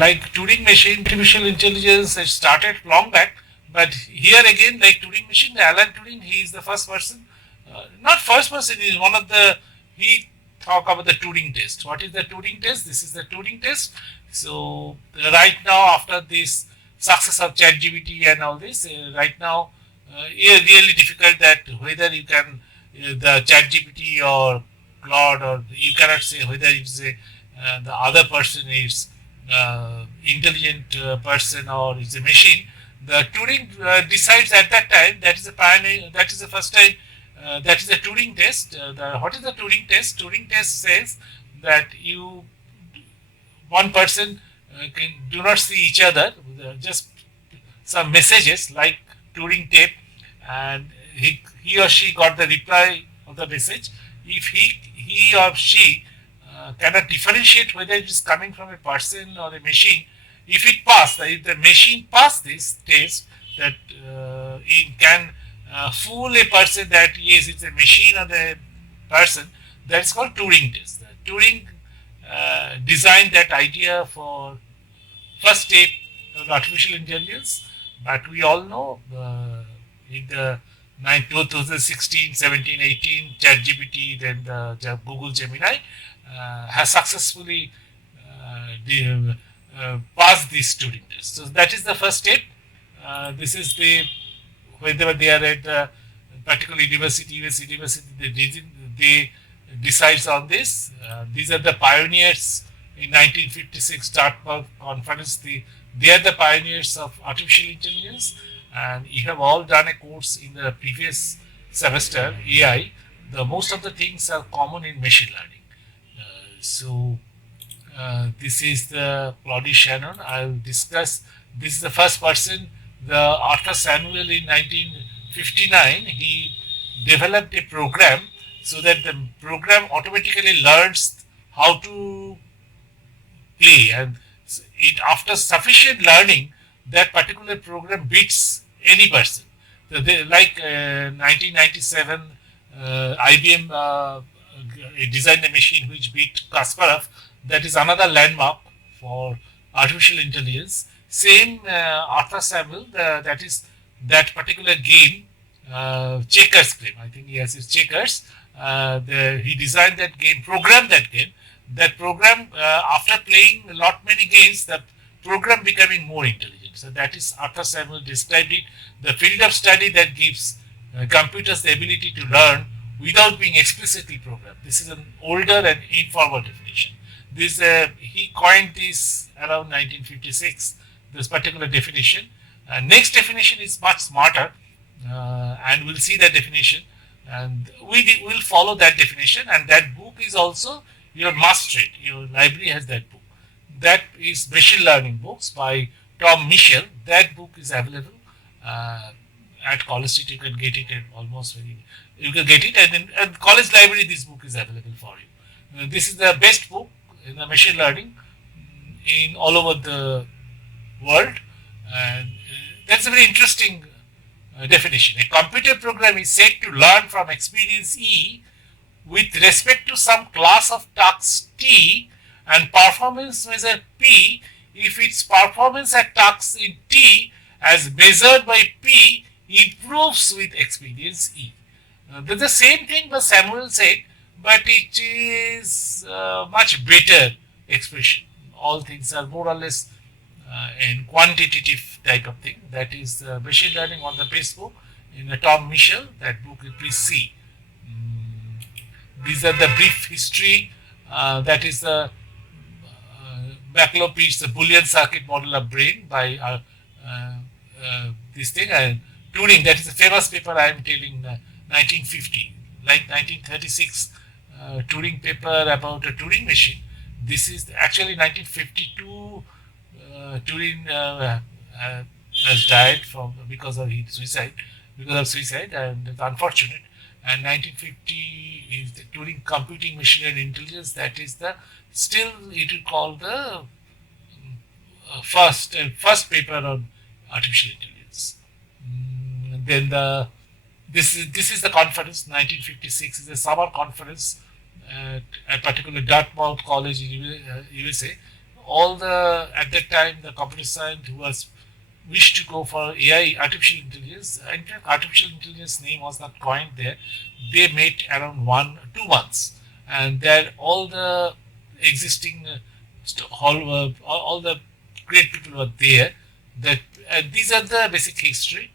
like Turing machine, artificial intelligence, it started long back. But here again, like Turing machine, Alan Turing, he is the first person, not first person, he is one of the, he talk about the Turing test. What is the Turing test? This is the Turing test. So right now, after this success of ChatGPT and all this, right now, it's really difficult that whether you can, the ChatGPT or Claude, or you cannot say whether it's the other person is intelligent person or is a machine. The Turing decides at that time. That is the pioneer. That is the first time. That is the Turing test. What is the Turing test? Turing test says that one person do not see each other, just some messages like Turing tape, and he or she got the reply of the message. If he or she cannot differentiate whether it is coming from a person or a machine, if it passed, if the machine passed this test, that it can fool a person that yes, it's a machine or a person, that's called Turing test. Turing designed that idea for first step of artificial intelligence, but we all know in the 2016, 17, 18, ChatGPT, then the Google Gemini has successfully passed this Turing test. So that is the first step. This is the, whether they are at a particular university, US university, they decides on this. These are the pioneers in 1956 Dartmouth Conference. They are the pioneers of artificial intelligence, and you have all done a course in the previous semester, AI. Most of the things are common in machine learning. This is the Claude Shannon. I will discuss. This is the first person, the Arther Samuel in 1959. He developed a program so that the program automatically learns how to play, and after sufficient learning, that particular program beats any person. Like 1997, IBM designed a machine which beat Kasparov. That is another landmark for artificial intelligence. Same Arther Samuel, that particular game, checkers game. I think he has his checkers. He designed that game, programmed that game. That program, after playing many games, the program becoming more intelligent. So that is Arther Samuel described it. The field of study that gives computers the ability to learn without being explicitly programmed. This is an older and informal definition. He coined this around 1956. This particular definition. Next definition is much smarter, and we'll see that definition, and we will follow that definition. And that book is also your must-read. Your library has that book. That is Machine Learning Books by Tom Michel. That book is available at College Street. You can get it at almost you can get it, and in at College Library this book is available for you. This is the best book in the machine learning in all over the world, and that's a very interesting definition. A computer program is said to learn from experience E with respect to some class of tasks T and performance measure P if its performance at tasks in T as measured by P improves with experience E. That's the same thing that Samuel said, but it is much better expression. All things are more or less in quantitative type of thing. That is machine learning on the best book in Tom Michel. That book you please see. These are the brief history. That is the Baclow-Pitts, the Boolean circuit model of brain by this thing, and Turing. That is a famous paper I am telling. 1950, like 1936, Turing paper about a Turing machine. This is actually 1952. Turing has died because of suicide, and it's unfortunate. And 1950 is the Turing computing machine and intelligence. That is still it will call the first paper on artificial intelligence. Then this is the conference. 1956 is a summer conference at a particular Dartmouth College in USA. all the, at that time, the computer science who was wished to go for AI, artificial intelligence. In fact, artificial intelligence name was not coined there. They met around 2 months, and there all the existing all the great people were there. That these are the basic history.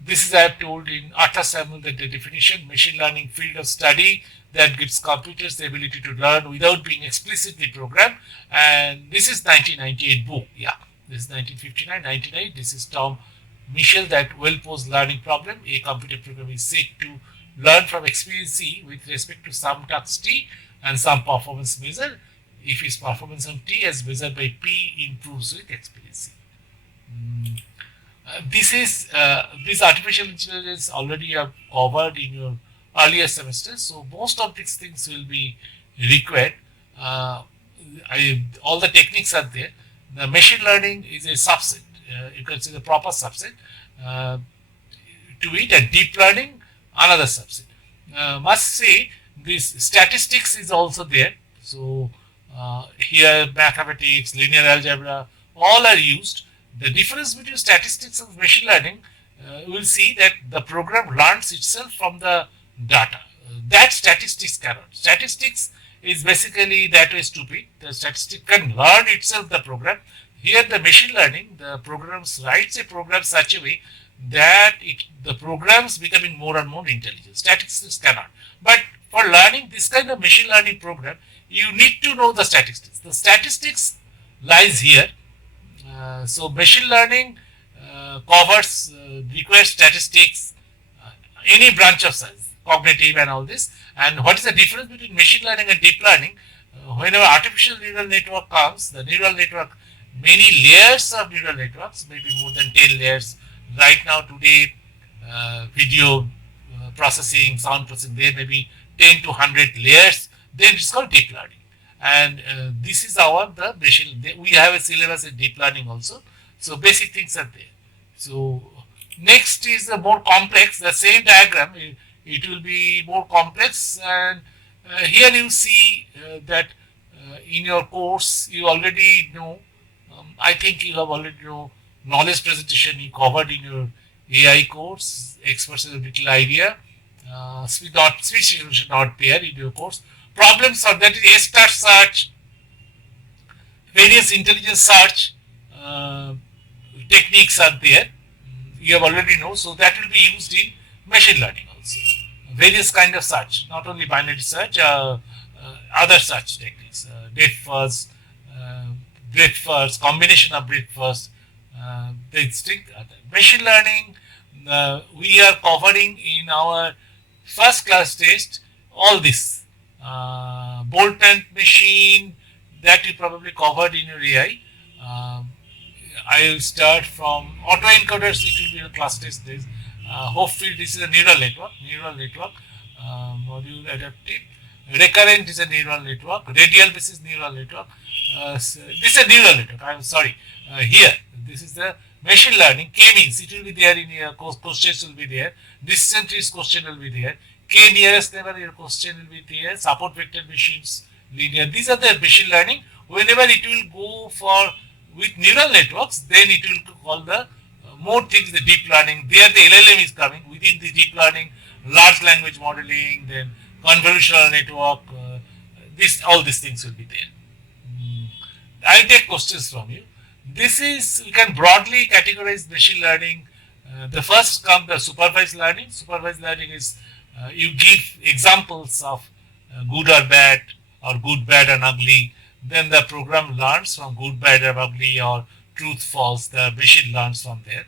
This is, I have told in Arther Samuel, that the definition: machine learning field of study that gives computers the ability to learn without being explicitly programmed. And this is 1998 book. Yeah, this is 1959, 1998. This is Tom Michel, that well-posed learning problem. A computer program is said to learn from experience C with respect to some task T and some performance measure, if its performance on T as measured by P improves with experience C. This artificial intelligence already have covered in your earlier semesters, so most of these things will be required. All the techniques are there. The machine learning is a subset. You can say the proper subset to it, and deep learning another subset. Must say this statistics is also there. So here mathematics, linear algebra, all are used. The difference between statistics and machine learning, you will see that the program learns itself from the data. That statistics cannot. Statistics is basically that way stupid. The statistic can learn itself the program. Here the machine learning, the programs writes a program such a way that the programs becoming more and more intelligent. Statistics cannot. But for learning this kind of machine learning program, you need to know the statistics. The statistics lies here. So machine learning requires statistics, any branch of science, cognitive and all this. And what is the difference between machine learning and deep learning? Whenever artificial neural network comes, the neural network, many layers of neural networks, maybe more than 10 layers. Right now today, video processing, sound processing, there may be 10 to 100 layers. Then it's called deep learning. And this is the machine. We have a syllabus in deep learning also. So basic things are there. So next is the more complex. The same diagram, it will be more complex. And here you see that in your course you already know. I think you have already know knowledge presentation you covered in your AI course. Experts have a little idea. Speech recognition not there in your course. Problems are, that is A-star search, various intelligence search techniques are there. You have already know, so that will be used in machine learning also. Various kind of search, not only binary search, other search techniques, depth first, breadth first, combination of breadth first. Machine learning, we are covering in our first class test all this. Bolton machine, that you probably covered in your AI. I will start from autoencoders. It will be a class test. Hopefield, this is a neural network. Module adaptive. Recurrent is a neural network. Radial basis neural network. This is a neural network. I am sorry. Here, this is the machine learning. K-means, it will be there in your questions will be there. Distance is question will be there. K nearest neighbor, your question will be there. Support vector machines, linear. These are the machine learning. Whenever it will go for with neural networks, then it will call the more things, the deep learning. There the LLM is coming. Within the deep learning, large language modeling, then convolutional network. All these things will be there. I will take questions from you. This is, we can broadly categorize machine learning. The first comes the supervised learning. Supervised learning is you give examples of good or bad, or good, bad and ugly. Then the program learns from good, bad or ugly, or truth, false. The machine learns from there.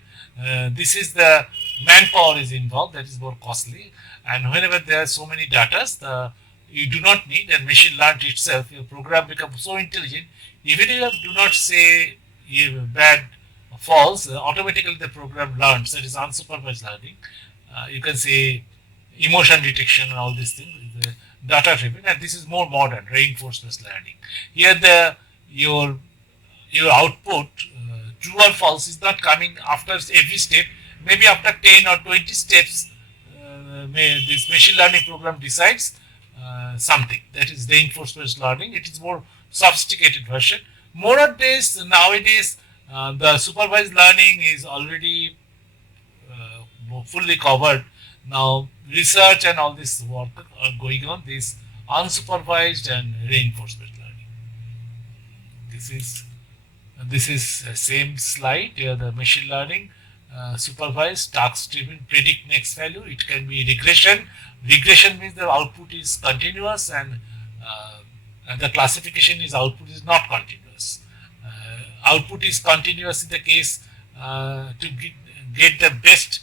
This is the manpower is involved, that is more costly. And whenever there are so many data, you do not need, and machine learned itself. Your program becomes so intelligent, even if you do not say bad, false, automatically the program learns. That is unsupervised learning. You can say emotion detection and all these things, the data driven, and this is more modern, reinforcement learning. Here your output, true or false, is not coming after every step. Maybe after 10 or 20 steps, this machine learning program decides something. That is reinforcement learning. It is more sophisticated version. Nowadays, the supervised learning is already fully covered. Now, research and all this work are going on. This unsupervised and reinforcement learning. This is same slide here. The machine learning, supervised, task-driven, predict next value. It can be regression. Regression means the output is continuous, and the classification is output is not continuous. Output is continuous in the case to get the best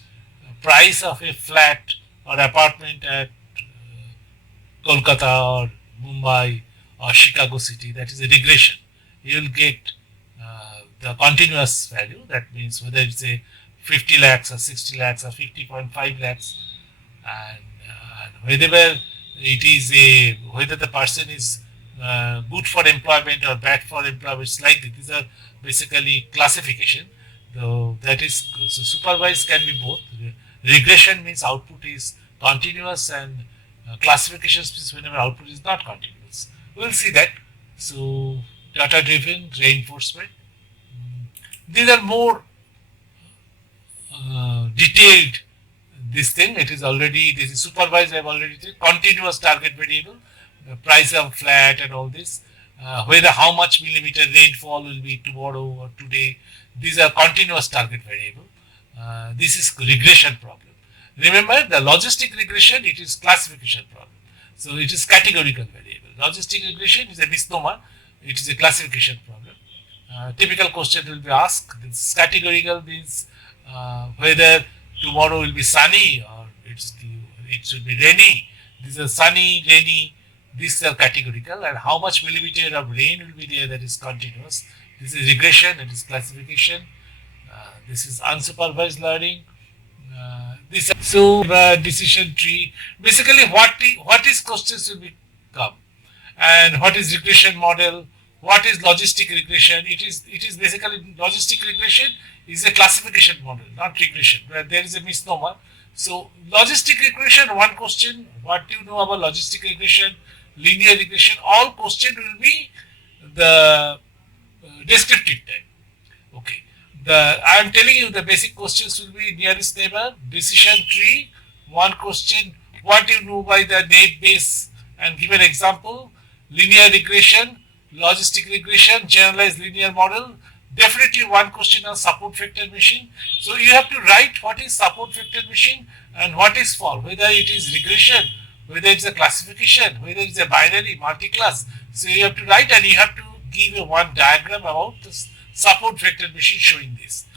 price of a flat or apartment at Kolkata or Mumbai or Chicago City. That is a regression. You will get the continuous value. That means whether it's a 50 lakhs or 60 lakhs or 50.5 lakhs, and whether it is whether the person is good for employment or bad for employment. It's like these are basically classification. So that is, so supervised can be both. Regression means output is continuous, and classification means whenever output is not continuous. We'll see that. So data driven reinforcement. These are more detailed. This thing, it is already, this is supervised. I have already said continuous target variable, the price of flat and all this. Whether how much millimeter rainfall will be tomorrow or today. These are continuous target variable. This is regression problem. Remember, the logistic regression, it is classification problem. So it is categorical variable. Logistic regression is a misnomer. It is a classification problem. Typical question will be asked. This categorical means whether tomorrow will be sunny or it should be rainy. These are sunny, rainy. These are categorical, and how much millimeter of rain will be there, that is continuous. This is regression, it is classification. This is unsupervised learning. Decision tree. Basically, what is questions will become, and what is regression model? What is logistic regression? It is basically logistic regression is a classification model, not regression. Where there is a misnomer. So logistic regression, one question: what do you know about logistic regression? Linear regression, all question will be the descriptive type. Okay. I am telling you the basic questions will be nearest neighbor, decision tree, one question, what do you know by the name base, and give an example, linear regression, logistic regression, generalized linear model, definitely one question on support vector machine. So you have to write what is support vector machine and what is for, whether it is regression, whether it's a classification, whether it's a binary, multi-class. So you have to write, and you have to give a one diagram about the support vector machine showing this.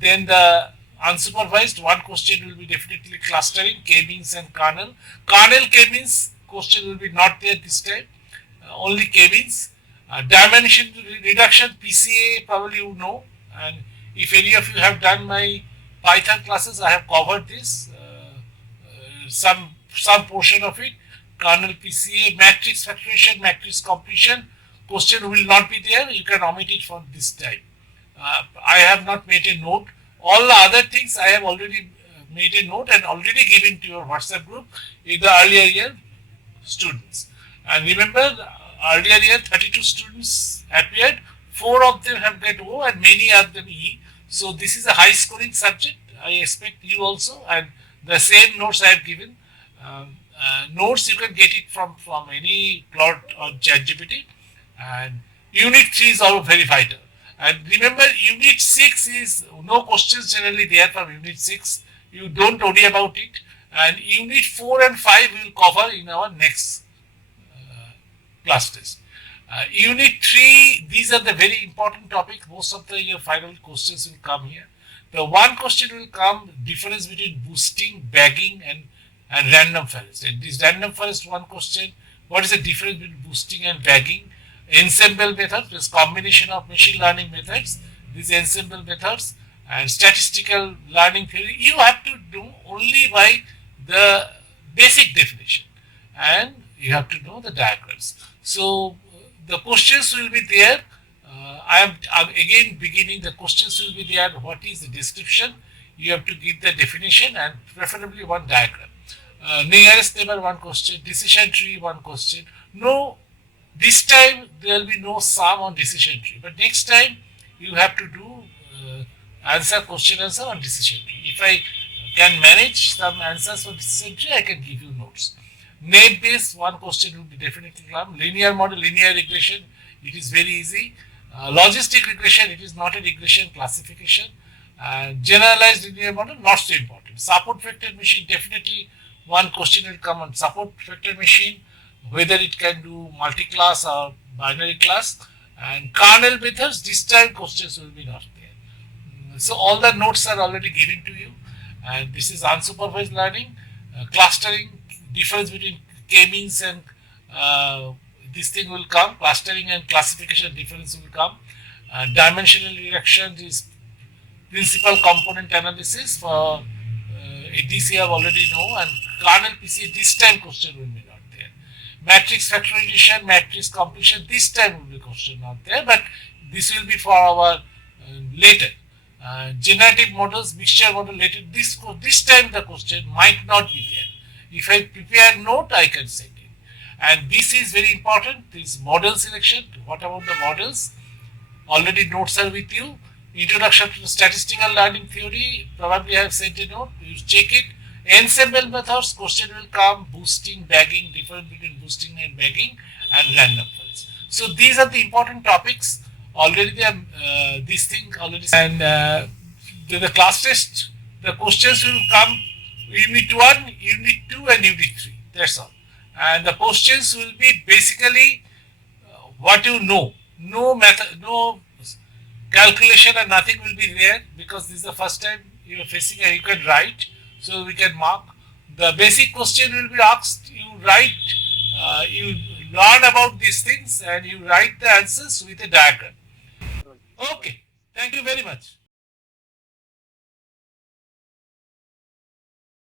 Then the unsupervised, one question will be definitely clustering, k-means and kernel. Kernel k-means question will be not there this time, only k-means. Dimension reduction, PCA, probably you know, and if any of you have done my Python classes, I have covered this, some portion of it. Kernel PCA, matrix factorization, matrix completion, question will not be there. You can omit it from this time. I have not made a note. All the other things I have already made a note and already given to your WhatsApp group in the earlier year students. And remember, earlier year 32 students appeared, 4 of them have got O and many of them E. So this is a high scoring subject. I expect you also, and the same notes I have given. Notes you can get it from any Claude or ChatGPT, and unit 3 is also very vital. And remember, unit 6 is no questions generally there from unit 6. You don't worry about it. And unit 4 and 5 we will cover in our next class test. Unit 3, these are the very important topic. Most of your final questions will come here. The one question will come, difference between boosting, bagging and random forest. And this random forest, one question, what is the difference between boosting and bagging? Ensemble method, this combination of machine learning methods, these ensemble methods, and statistical learning theory, you have to do only by the basic definition, and you have to know the diagrams. So the questions will be there. I'm again beginning, the questions will be there. What is the description? You have to give the definition and preferably one diagram. Nearest neighbor, one question. Decision tree, one question. No This time there will be no sum on decision tree, but next time you have to do question answer on decision tree. If I can manage some answers for decision tree, I can give you notes. Net based, one question will be definitely come. Linear model, linear regression, it is very easy. Logistic regression, it is not a regression classification. Generalized linear model, not so important. Support vector machine, definitely one question will come on support vector machine, whether it can do multi-class or binary class. And kernel methods, this time questions will be not there. So all the notes are already given to you. And this is unsupervised learning, clustering, difference between k-means and this thing will come, clustering and classification difference will come. Dimensional reduction is principal component analysis for this you have already know, and kernel PCA this time question will be not there. Matrix factorization, matrix completion, this time will be question not there, but this will be for our later. Generative models, mixture model later, this time the question might not be there. If I prepare note, I can send it. And this is very important, this model selection. What about the models? Already notes are with you. Introduction to statistical learning theory, probably I have sent a note, you check it. Ensemble methods, question will come, boosting, bagging, difference between boosting and bagging, and random fields. So these are the important topics. Already they are, these things already, and the class test, the questions will come unit 1, unit 2 and unit 3, that's all. And the questions will be basically what you know, no method, no calculation and nothing will be there, because this is the first time you are facing and you can write, so we can mark. The basic question will be asked, you write, you learn about these things and you write the answers with a diagram. Okay, thank you very much.